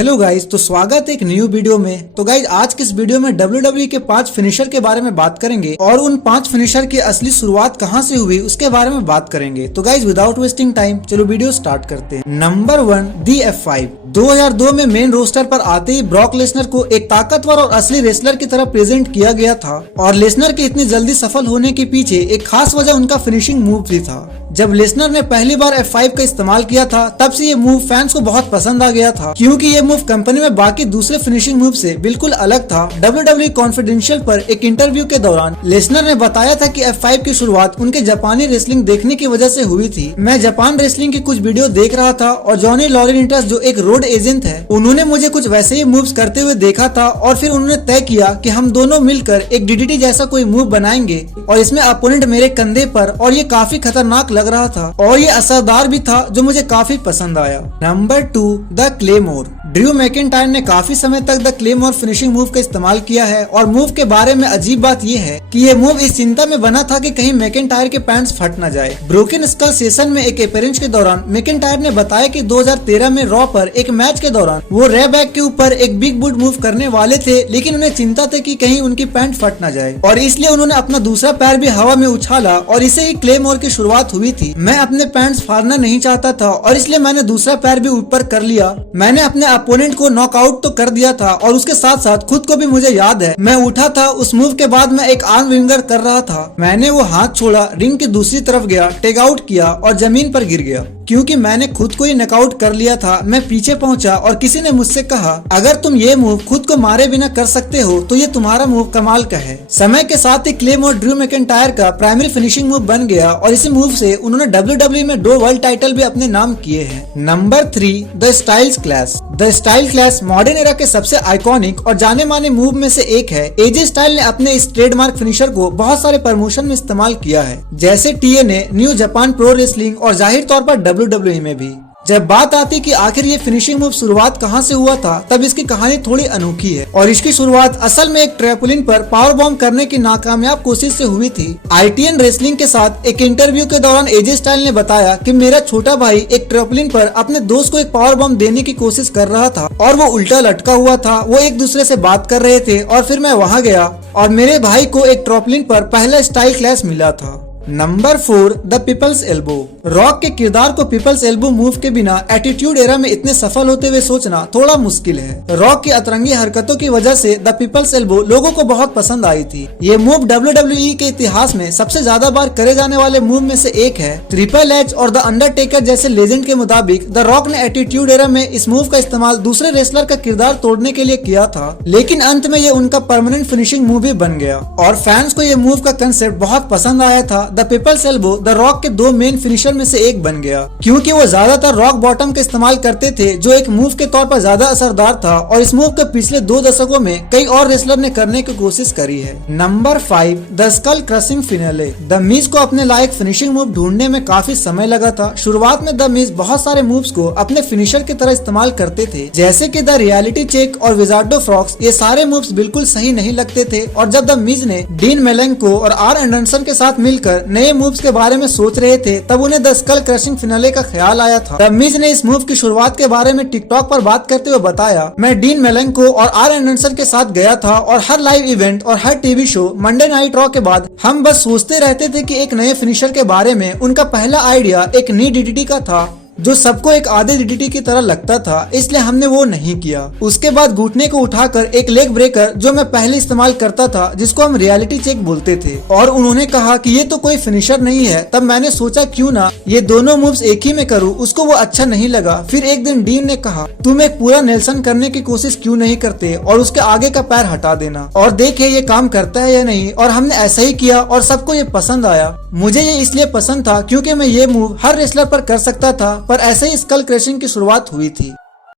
Hello guys, तो स्वागत है एक न्यू वीडियो में। तो गाइज आज के इस वीडियो में WWE के 5 फिनिशर के बारे में बात करेंगे और उन 5 फिनिशर की असली शुरुआत कहां से हुई उसके बारे में बात करेंगे। तो गाइज विदाउट वेस्टिंग टाइम चलो वीडियो स्टार्ट करते हैं। नंबर 1 दी F5। 2002 में मेन रोस्टर पर आते ही ब्रॉक लेसनर को एक ताकतवर और असली रेसलर की तरह प्रेजेंट किया गया था और लेसनर के इतनी जल्दी सफल होने के पीछे एक खास वजह उनका फिनिशिंग मूव भी था। जब लेसनर ने पहली बार F5 का इस्तेमाल किया था तब से ये मूव फैंस को बहुत पसंद आ गया था, क्योंकि ये मूव कंपनी में बाकी दूसरे फिनिशिंग मूव से बिल्कुल अलग था। WWE कॉन्फिडेंशियल पर एक इंटरव्यू के दौरान लेसनर ने बताया था कि F5 की शुरुआत उनके जापानी रेसलिंग देखने की वजह से हुई थी। मैं जापान रेसलिंग की कुछ वीडियो देख रहा था और जॉनी लॉरेंटस जो एक रोड एजेंट है, उन्होंने मुझे कुछ वैसे ही मूव्स करते हुए देखा था और फिर उन्होंने तय किया कि हम दोनों मिलकर एक DDT जैसा कोई मूव बनाएंगे और इसमें अपोनेंट मेरे कंधे पर, और ये काफी खतरनाक लग रहा था और ये असरदार भी था जो मुझे काफी पसंद आया। Number 2 the claymore. Drew McIntyre ने काफी समय तक द क्लेमोर फिनिशिंग मूव का इस्तेमाल किया है और मूव के बारे में अजीब बात यह है कि ये मूव इस चिंता में बना था कि कहीं मैकिंटायर के पैंट्स फट न जाए। ब्रोकन स्कल सेशन में एक अपीयरेंस के दौरान मैकिंटायर ने बताया कि 2013 में रॉ पर एक मैच के दौरान वो रेबैक के ऊपर एक बिग बूट मूव करने वाले थे, लेकिन उन्हें चिंता थी कि कहीं उनकी पैंट फट न जाए और इसलिए उन्होंने अपना दूसरा पैर भी हवा में उछाला और इसे ही क्लेमोर की शुरुआत हुई थी। मैं अपने पैंट्स फाड़ना नहीं चाहता था और इसलिए मैंने दूसरा पैर भी ऊपर कर लिया। मैंने अपने अपोनेंट को नॉकआउट तो कर दिया था और उसके साथ साथ खुद को भी मुझे याद है मैं उठा था। उस मूव के बाद मैं एक आर्म विंगर कर रहा था। मैंने वो हाथ छोड़ा, रिंग की दूसरी तरफ गया, टेक आउट किया और जमीन पर गिर गया क्योंकि मैंने खुद को ही नॉकआउट कर लिया था। मैं पीछे पहुंचा और किसी ने मुझसे कहा, अगर तुम ये मूव खुद को मारे बिना कर सकते हो तो ये तुम्हारा मूव कमाल का है। समय के साथ ही क्लेमोर ड्रू मैकिंटायर का प्राइमरी फिनिशिंग मूव बन गया और इसी मूव से उन्होंने WWE में 2 वर्ल्ड टाइटल भी अपने नाम किए हैं। Number 3 the styles clash. The style clash modern era के सबसे आइकॉनिक और जाने माने मूव में से एक है। एजे स्टाइल ने अपने इस ट्रेडमार्क फिनिशर को बहुत सारे प्रमोशन में इस्तेमाल किया है, जैसे TNA, new Japan pro wrestling और जाहिर तौर पर WWE में भी। जब बात आती कि आखिर ये फिनिशिंग मूव शुरुआत कहां से हुआ था, तब इसकी कहानी थोड़ी अनोखी है और इसकी शुरुआत असल में एक ट्रैपोलिन पर पावर बॉम्ब करने की नाकामयाब कोशिश से हुई थी। ITN रेसलिंग के साथ एक इंटरव्यू के दौरान एजे स्टाइल ने बताया कि मेरा छोटा भाई एक ट्रैपोलिन पर अपने दोस्त को एक पावर बॉम्ब देने की कोशिश कर रहा था और वो उल्टा लटका हुआ था। वो एक दूसरे से बात कर रहे थे और फिर मैं वहाँ गया और मेरे भाई को एक ट्रैपोलिन पर पहला स्टाइल क्लैश मिला था। Number 4 the people's elbow. Rock के किरदार को पीपल्स एल्बो मूव के बिना एटीट्यूड एरा में इतने सफल होते हुए सोचना थोड़ा मुश्किल है। रॉक की अतरंगी हरकतों की वजह से द पीपल्स एल्बो लोगों को बहुत पसंद आई थी। ये मूव WWE के इतिहास में सबसे ज्यादा बार करे जाने वाले मूव में से एक है। ट्रिपल एच और द अंडरटेकर जैसे लेजेंड के मुताबिक द रॉक ने एटीट्यूड एरा में इस मूव का इस्तेमाल दूसरे रेसलर का किरदार तोड़ने के लिए किया था, लेकिन अंत में ये उनका परमानेंट फिनिशिंग मूव भी बन गया और फैंस को ये मूव का कंसेप्ट बहुत पसंद आया था। The people's elbow the rock के 2 मेन फिनिशर में से एक बन गया, क्योंकि वो ज्यादातर रॉक बॉटम का इस्तेमाल करते थे जो एक मूव के तौर पर ज्यादा असरदार था और इस मूव के पिछले 2 दशकों में कई और रेसलर ने करने की कोशिश करी है। Number 5 the skull crushing finale. The Miz को अपने लायक फिनिशिंग मूव ढूंढने में काफी समय लगा था। शुरुआत में द मिज बहुत सारे मूव्स को अपने फिनिशर की तरह इस्तेमाल करते थे, जैसे कि द रियलिटी चेक और विजार्डो फ्रॉक्स। ये सारे मूव्स बिल्कुल सही नहीं लगते थे और जब द मिज ने डीन मेलेंको और आर एंडरसन के साथ मिलकर नए मूव्स के बारे में सोच रहे थे, तब उन्हें द स्कल क्रशिंग फिनाले का ख्याल आया था। द मिज ने इस मूव की शुरुआत के बारे में टिकटॉक पर बात करते हुए बताया, मैं डीन मेलेंको और आर एंडरसन के साथ गया था और हर लाइव इवेंट और हर TV show Monday night Raw के बाद हम बस सोचते रहते थे कि एक नए फिनिशर के बारे में। उनका पहला आइडिया एक नी DDT का था जो सबको एक आधे DDT की तरह लगता था, इसलिए हमने वो नहीं किया। उसके बाद घुटने को उठाकर एक लेग ब्रेकर जो मैं पहले इस्तेमाल करता था, जिसको हम रियलिटी चेक बोलते थे, और उन्होंने कहा कि ये तो कोई फिनिशर नहीं है। तब मैंने सोचा क्यों ना ये दोनों मूव्स एक ही में करूँ। उसको वो अच्छा नहीं लगा। फिर एक दिन डीन ने कहा, तुम एक पूरा नेल्सन करने की कोशिश क्यों नहीं करते और उसके आगे का पैर हटा देना और देखे ये काम करता है या नहीं। और हमने ऐसा ही किया और सबको ये पसंद आया। मुझे ये इसलिए पसंद था क्योंकि मैं ये मूव हर रेसलर पर कर सकता था, पर ऐसे ही स्कल क्रशिंग की शुरुआत हुई थी।